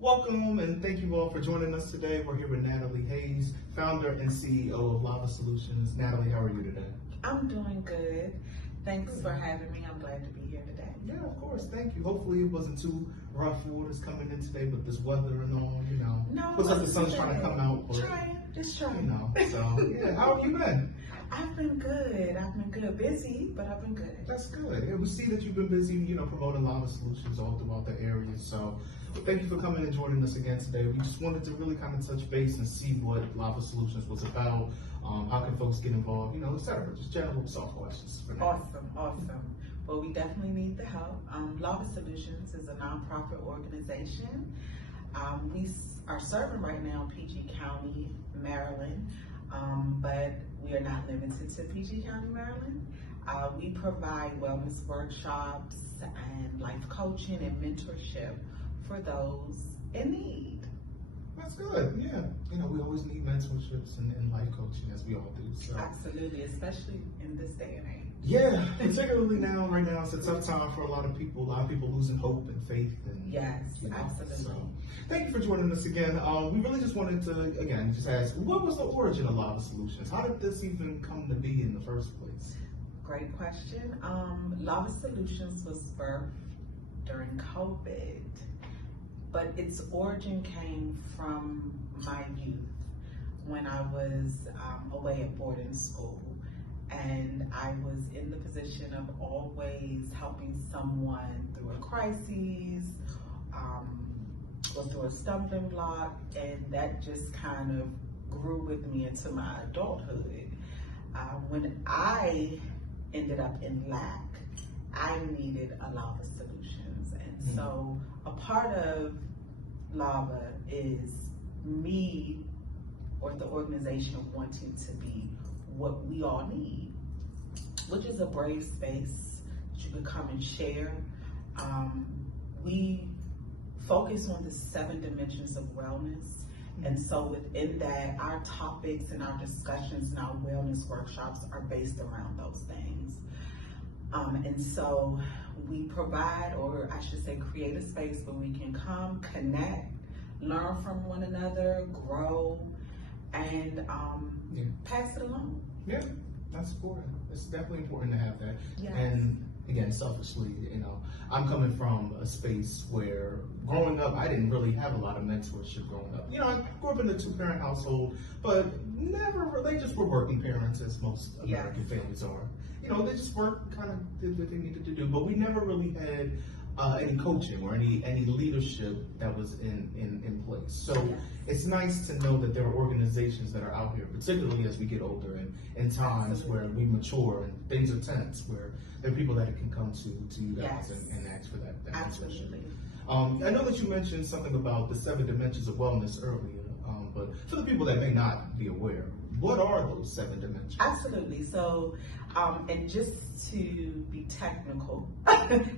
Welcome and thank you all for joining us today. We're here with Natalie Hayes, founder and CEO of Lava Solutions. Natalie, how are you today? I'm doing good. Thanks for having me. I'm glad to be here today. Yeah, of course. Thank you. Hopefully it wasn't too rough waters coming in today, but this weather and all, No, looks like the sun's trying to come out. But, Just trying. So yeah, how have you been? I've been good. Busy, but I've been good. That's good. And we see that you've been busy, promoting Lava Solutions all throughout the area. So thank you for coming and joining us again today. We just wanted to really kind of touch base and see what Lava Solutions was about. How can folks get involved, etc. Just general soft questions for now. Awesome. Well, we definitely need the help. Lava Solutions is a nonprofit organization. We are serving right now PG County, Maryland, but we are not limited to PG County, Maryland. We provide wellness workshops and life coaching and mentorship for those in need. That's good, yeah. We always need mentorships and life coaching, as we all do. So. Absolutely, especially in this day and age. Yeah, particularly right now, it's a tough time for a lot of people losing hope and faith. And yes, absolutely. So, thank you for joining us again. We really just wanted to, again, just ask, what was the origin of Lava Solutions? How did this even come to be in the first place? Great question. Lava Solutions was birthed during COVID, but its origin came from my youth when I was away at boarding school. And I was in the position of always helping someone through a crisis, or through a stumbling block, and that just kind of grew with me into my adulthood. When I ended up in lack, I needed a Lava Solutions. And so a part of Lava is me or the organization wanting to be what we all need, which is a brave space that you can come and share. We focus on the 7 dimensions of wellness. And so within that, our topics and our discussions and our wellness workshops are based around those things. And so we provide, or I should say create a space where we can come, connect, learn from one another, grow, and pass it along. Yeah, that's important. It's definitely important to have that. Yes. And again, selfishly, I'm coming from a space where growing up, I didn't really have a lot of mentorship growing up. I grew up in a 2-parent household, but they just were working parents, as most American families are. They just worked, kind of did what they needed to do, but we never really had any coaching or any leadership that was in place. So it's nice to know that there are organizations that are out here, particularly as we get older and in times where we mature and things are tense, where there are people that can come to you guys and ask for that Absolutely. I know that you mentioned something about the 7 dimensions of wellness earlier, but for the people that may not be aware, what are those 7 dimensions? Absolutely. So, and just to be technical,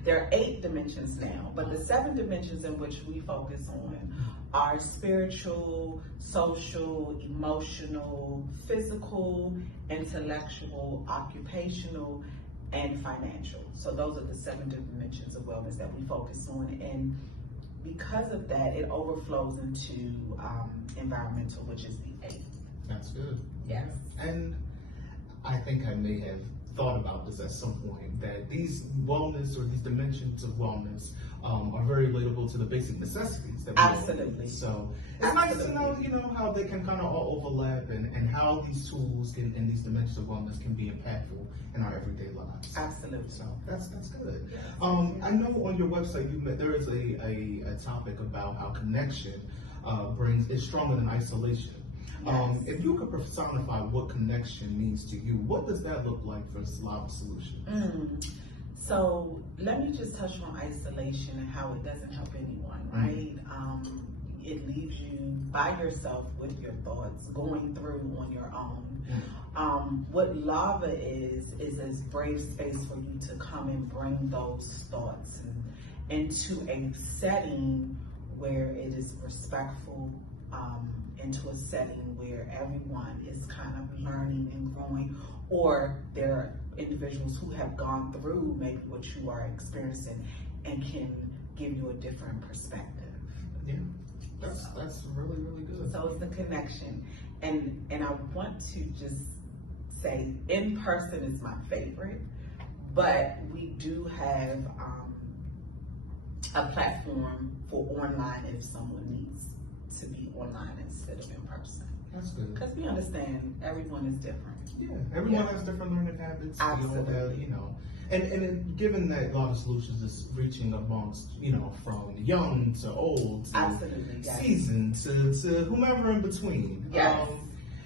there are 8 dimensions now, but the 7 dimensions in which we focus on are spiritual, social, emotional, physical, intellectual, occupational, and financial. So those are the 7 dimensions of wellness that we focus on. And because of that, it overflows into environmental, which is the 8th. That's good. Yes. And I think I may have thought about this at some point, that these wellness or these dimensions of wellness are very relatable to the basic necessities that we Absolutely. need. So it's nice to know, how they can kind of all overlap and how these tools and these dimensions of wellness can be impactful in our everyday lives. Absolutely. So that's good. I know on your website there is a topic about how connection is stronger than isolation. Yes. If you could personify what connection means to you, what does that look like for Lava Solutions? So let me just touch on isolation and how it doesn't help anyone, right? It leaves you by yourself with your thoughts, going through on your own. What Lava is this brave space for you to come and bring those thoughts into a setting where it is respectful, into a setting where everyone is kind of learning and growing, or there are individuals who have gone through maybe what you are experiencing and can give you a different perspective. Yeah. That's really, really good. So it's the connection. And I want to just say in person is my favorite, but we do have a platform for online if someone needs to be online instead of in person. That's good. Because we understand everyone is different. Yeah, everyone has different learning habits. Absolutely. We all have, you know, and given that Lava Solutions is reaching amongst, you know, from young to old to Absolutely, yes. seasoned to whomever in between. Yes.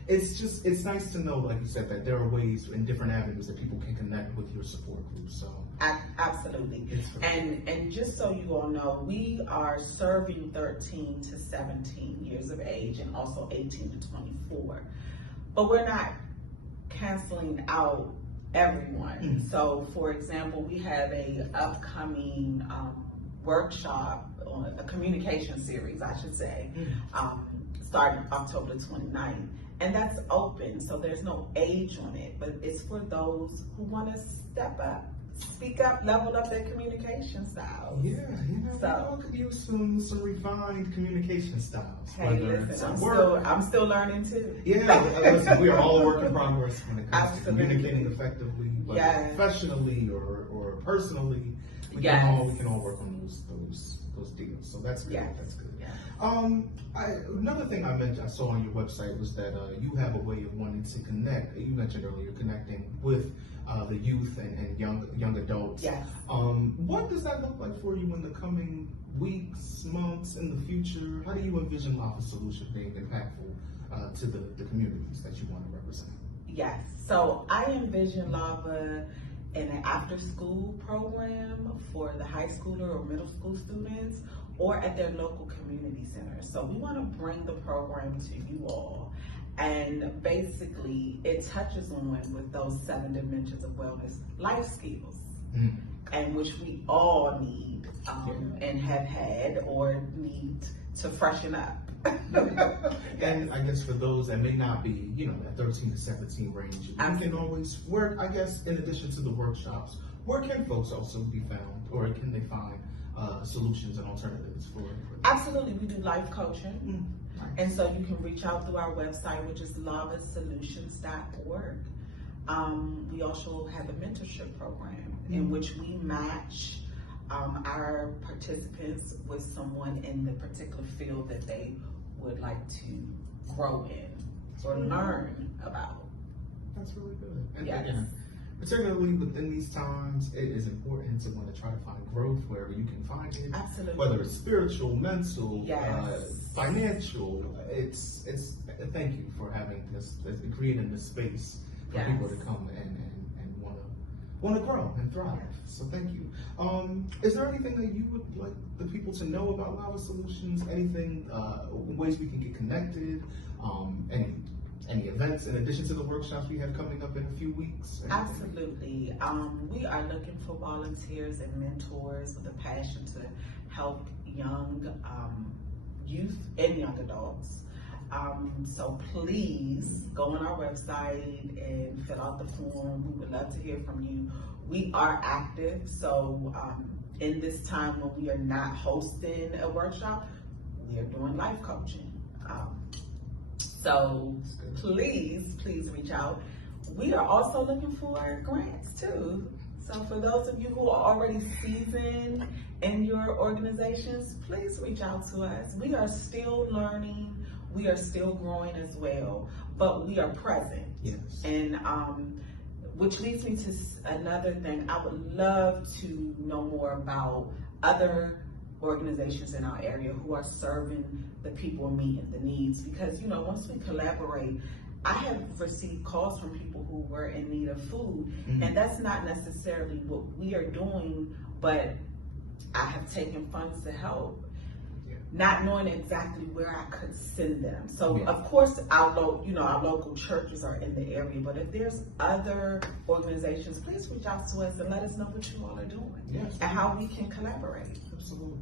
It's nice to know, like you said, that there are ways and different avenues that people can connect with your support group. So Absolutely. And just so you all know, we are serving 13 to 17 years of age and also 18 to 24. But we're not canceling out everyone. So for example, we have a upcoming workshop, on a communication series, I should say, starting October 29th. And that's open, so there's no age on it, but it's for those who want to step up, speak up, level up their communication styles. Yeah, So- we all could use some refined communication styles. Hey, whether it's listen, at I'm still learning too. Yeah, listen, we are all a work in progress when it comes to Absolutely. communicating effectively, whether Yes. professionally or personally. We Yes. can all work on those deals. So that's good. Yes. That's good. Yeah. Another thing I saw on your website was that you have a way of wanting to connect. You mentioned earlier connecting with the youth and young adults. Yes. What does that look like for you in the coming weeks, months, in the future? How do you envision Lava Solutions being impactful to the communities that you want to represent? Yes. So I envision Lava in an after-school program for the high schooler or middle school students, or at their local community center. So we want to bring the program to you all. And basically, it touches on with those 7 dimensions of wellness, life skills, and which we all need and have had or need to freshen up. And I guess for those that may not be, you know, that 13 to 17 range, you can always work, I guess, in addition to the workshops, where can folks also be found, or can they find solutions and alternatives for Absolutely, we do life coaching. And so you can reach out through our website, which is lavasolutions.org. We also have a mentorship program in which we match our participants with someone in the particular field that they would like to grow in or learn about. That's really good. And Yes. again, particularly within these times, it is important to want to try to find growth wherever you can find it. Absolutely. Whether it's spiritual, mental, Yes. financial, it's thank you for having creating this space for Yes. people to come and want to grow and thrive. So thank you. Is there anything that you would like the people to know about Lava Solutions? Anything, ways we can get connected? Any events in addition to the workshops we have coming up in a few weeks? Absolutely. We are looking for volunteers and mentors with a passion to help young youth and young adults. So please go on our website and fill out the form. We would love to hear from you. We are active, so in this time when we are not hosting a workshop, we are doing life coaching. So please reach out. We are also looking for grants too. So for those of you who are already seasoned in your organizations, please reach out to us. We are still learning. We are still growing as well, but we are present. Yes. And which leads me to another thing. I would love to know more about other organizations in our area who are serving the people meeting the needs, because you know, once we collaborate, I have received calls from people who were in need of food, and that's not necessarily what we are doing, but I have taken funds to help, not knowing exactly where I could send them. So of course our local churches are in the area, but if there's other organizations, please reach out to us and let us know what you all are doing and how we can collaborate. Absolutely.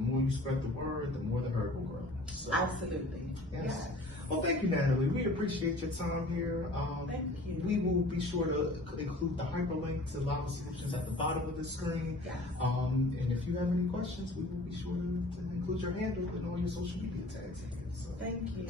The more you spread the word, the more the herd will grow. So, Absolutely. yes. Well, thank you, Natalie. We appreciate your time here. Thank you. We will be sure to include the hyperlink to Lava Solutions at the bottom of the screen. Yes. And if you have any questions, we will be sure to include your handle and all your social media tags. So. Thank you.